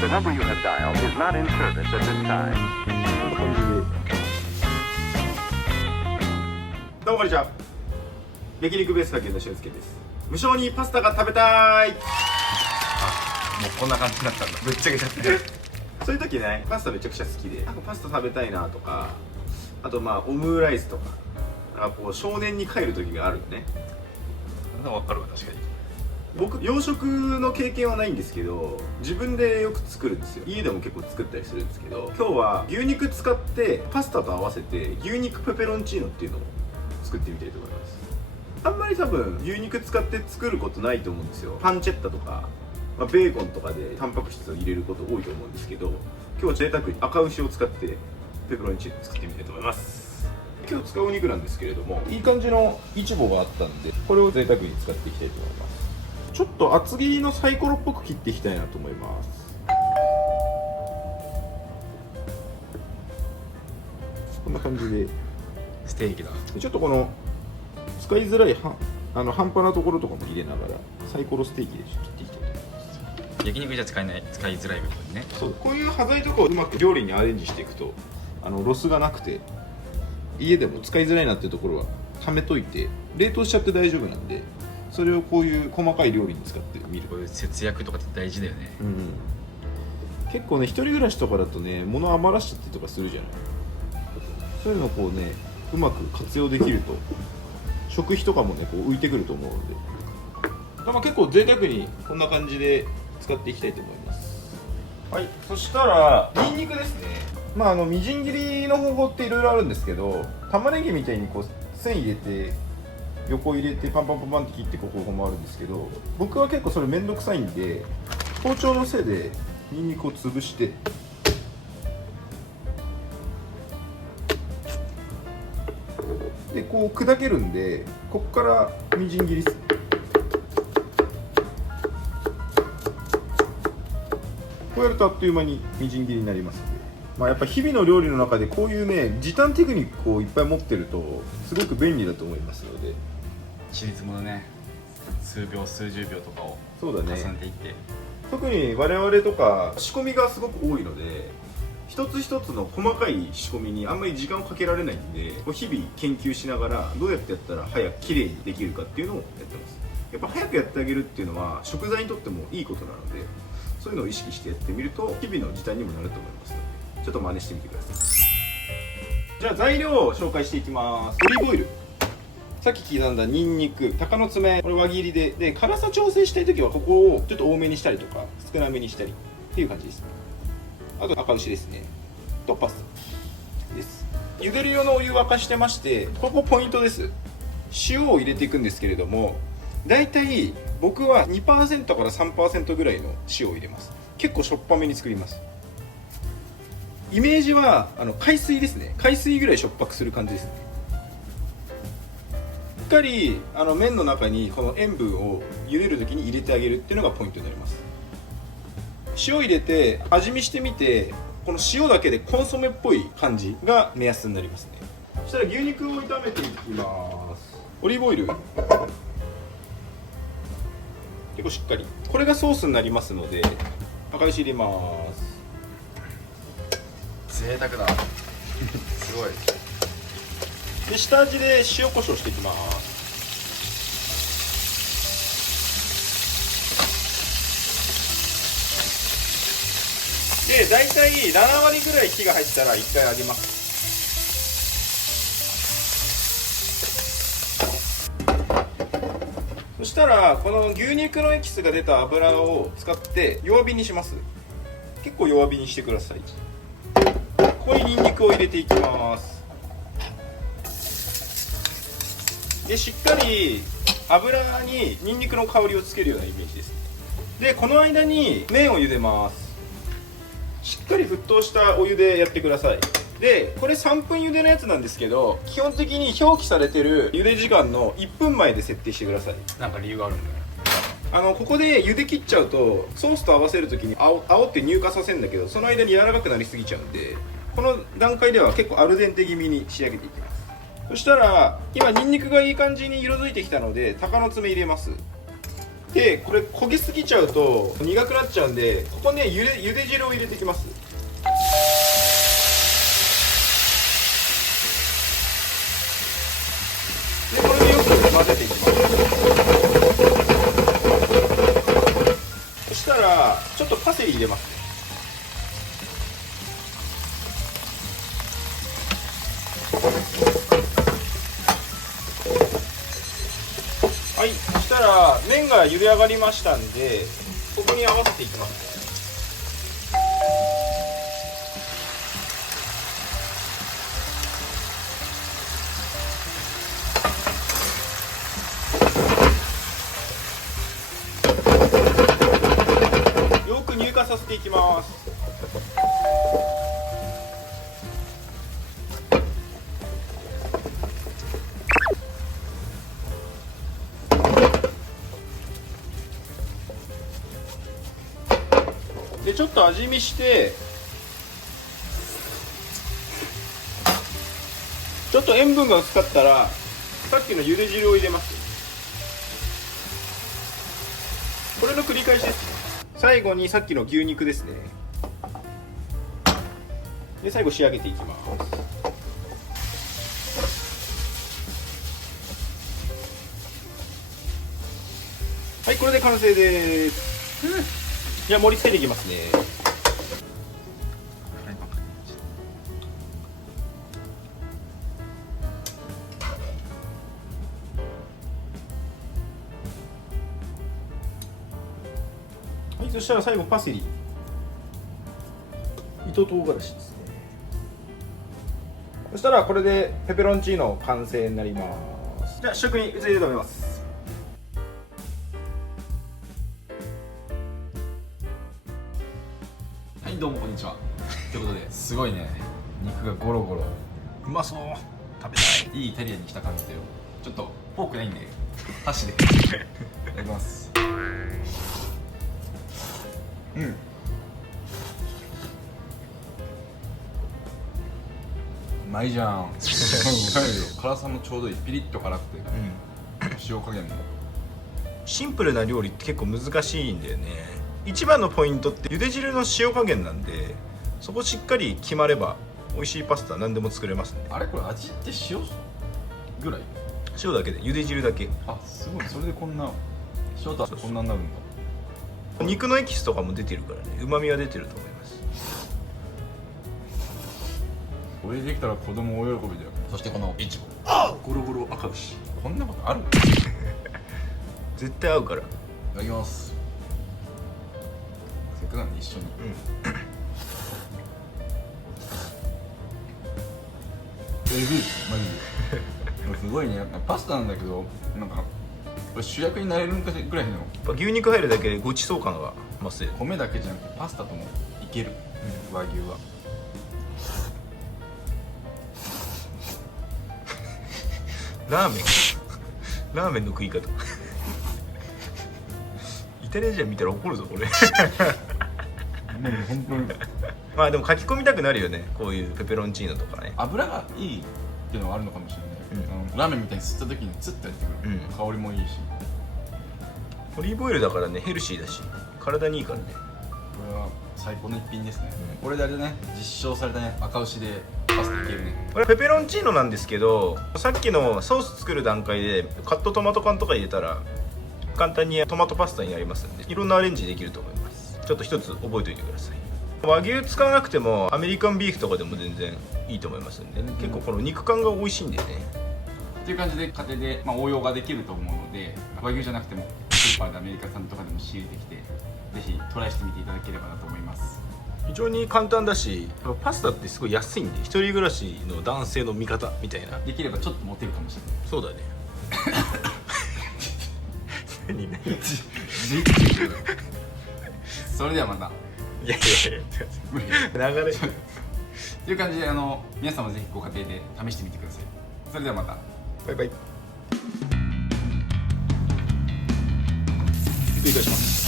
The number you have dialed is not in service at this time. どうもこんにちは。焼肉ベースだけの俊介です。無性にパスタが食べたい。もうこんな感じになったんだ。ぶっちゃけちゃってそういう時ね、パスタめちゃくちゃ好きで、なんかパスタ食べたいなとか、あとまあオムライスとか、なんかこう少年に帰る時があるね。分かるわ、確かに。僕洋食の経験はないんですけど、自分でよく作るんですよ。家でも結構作ったりするんですけど、今日は牛肉使ってパスタと合わせて牛肉ペペロンチーノっていうのを作ってみたいと思います。あんまり多分牛肉使って作ることないと思うんですよ。パンチェッタとか、ベーコンとかでタンパク質を入れること多いと思うんですけど、今日は贅沢に赤牛を使ってペペロンチーノ作ってみたいと思います。今日使うお肉なんですけれども、いい感じのイチボがあったんで、これを贅沢に使っていきたいと思います。ちょっと厚切りのサイコロっぽく切っていきたいなと思います。こんな感じでステーキだ。ちょっとこの使いづらい半端なところとかも入れながらサイコロステーキで切っていきたいと思います。焼肉じゃ使いづらい部分ね。そう、こういう端材とかをうまく料理にアレンジしていくとロスがなくて、家でも使いづらいなっていうところは貯めといて冷凍しちゃって大丈夫なんで、それをこういう細かい料理に使ってみる。こういう節約とかって大事だよね。結構ね、一人暮らしとかだとね、物余らしちゃってとかするじゃない。そういうのをこうね、うまく活用できると食費とかもね、こう浮いてくると思うので、結構贅沢にこんな感じで使っていきたいと思います。はい、そしたらニンニクですね。みじん切りの方法っていろいろあるんですけど、玉ねぎみたいにこう線入れて横入れてパンパンパンパンって切っていく方法もあるんですけど、僕は結構それめんどくさいんで、包丁の背でニンニクを潰してでこう砕けるんで、ここからみじん切りです。こうやるとあっという間にみじん切りになりますので、やっぱ日々の料理の中でこういうね、時短テクニックをいっぱい持ってるとすごく便利だと思いますので。ちりつものね、数秒数十秒とかをそうだね、重ねていって、特に我々とか仕込みがすごく多いので、一つ一つの細かい仕込みにあんまり時間をかけられないんで、日々研究しながらどうやってやったら早く綺麗にできるかっていうのをやってます。やっぱ早くやってあげるっていうのは食材にとってもいいことなので、そういうのを意識してやってみると日々の時短にもなると思いますので、ちょっと真似してみてください。じゃあ材料を紹介していきます。オリーブオイル、さっき刻んだニンニク、鷹の爪、これ輪切りで辛さ調整したいときはここをちょっと多めにしたりとか少なめにしたりっていう感じです。あと赤牛ですね、とパスタです。茹でる用のお湯沸かしてまして、ここポイントです。塩を入れていくんですけれども、だいたい僕は 2% から 3% ぐらいの塩を入れます。結構しょっぱめに作ります。イメージは海水ですね。海水ぐらいしょっぱくする感じですね。しっかり麺の中にこの塩分を茹でる時に入れてあげるっていうのがポイントになります。塩入れて味見してみて、この塩だけでコンソメっぽい感じが目安になりますね。そしたら牛肉を炒めていきます。オリーブオイル結構しっかり、これがソースになりますので赤牛入れます。贅沢だすごい。で下味で塩コショウしていきます。でだいたい7割ぐらい火が入ったら1回揚げます。そしたらこの牛肉のエキスが出た油を使って弱火にします。結構弱火にしてください。ここにニンニクを入れていきます。でしっかり油にニンニクの香りをつけるようなイメージです。でこの間に麺を茹でます。しっかり沸騰したお湯でやってください。でこれ3分茹でのやつなんですけど、基本的に表記されてる茹で時間の1分前で設定してください。なんか理由があるんだよ。ここで茹で切っちゃうとソースと合わせるときに煽って乳化させるんだけど、その間に柔らかくなりすぎちゃうんで、この段階では結構アルデンテ気味に仕上げていきます。そしたら今ニンニクがいい感じに色づいてきたので鷹の爪入れます。でこれ焦げすぎちゃうと苦くなっちゃうんで、ここねゆで汁を入れていきます。でこれでよく混ぜていきます。そしたらちょっとパセリ入れますね。はい、そしたら麺が茹で上がりましたんで、ここに合わせていきますね。よく乳化させていきます。でちょっと味見して、ちょっと塩分が薄かったらさっきの茹で汁を入れます。これの繰り返しです。最後にさっきの牛肉ですね。で最後仕上げていきます。はい、これで完成です。じゃあ盛り付けていきますね。はい、そしたら最後パセリ、糸唐辛子ですね。そしたらこれでペペロンチーノ完成になります。じゃあ試食に移りたいと思います。はい、どうもこんにちは。ということで、すごいね、肉がゴロゴロ、うまそう。食べたい。いいイタリアンに来た感じだよ。ちょっとフォークないんで、箸でいただきます。うん。うまいじゃん。うまいよ。辛さもちょうどいい。ピリッと辛くて、塩加減も。シンプルな料理って結構難しいんだよね。一番のポイントって茹で汁の塩加減なんで、そこしっかり決まれば美味しいパスタ何でも作れますね。あれこれ味って塩ぐらい？塩だけで、茹で汁だけ。あ、すごい。それでこんな塩とこんなになるんだ。肉のエキスとかも出てるからね、旨味は出てると思います。これできたら子供大喜びだよ。そしてこのいちご、ゴロゴロ赤牛、こんなことある？絶対合うから。いただきます。せっかくなんで一緒に。えぐい、マジで。すごいね。パスタなんだけど、なんかこれ主役になれるんかぐらいの牛肉入るだけでごちそう感が増すよ。米だけじゃなくてパスタともいける、和牛は。ラーメンの食い方。イタリア人見たら怒るぞこれ。もう本当にまあでも書き込みたくなるよね、こういうペペロンチーノとかね。油がいいっていうのはあるのかもしれない。ラーメンみたいに吸った時にツッとやってくる、香りもいいし。オリーブオイルだからね、ヘルシーだし体にいいからね。これは最高の一品ですね、これであれだね、実証されたね、赤牛でパスタいけるね。これペペロンチーノなんですけど、さっきのソース作る段階でカットトマト缶とか入れたら簡単にトマトパスタになりますんで、いろんなアレンジできると思います。ちょっと一つ覚えておいてください。和牛使わなくてもアメリカンビーフとかでも全然いいと思いますんで、結構この肉感が美味しいんでね。っていう感じで家庭で、応用ができると思うので、和牛じゃなくてもスーパーでアメリカ産とかでも仕入れてきて、ぜひトライしてみていただければなと思います。非常に簡単だし、パスタってすごい安いんで、一人暮らしの男性の味方みたいな。できればちょっとモテるかもしれない。そうだね。何それではまた。いやいやいや、流れという感じで、皆さんもぜひご家庭で試してみてください。それではまた。バイバイ。繰り返します。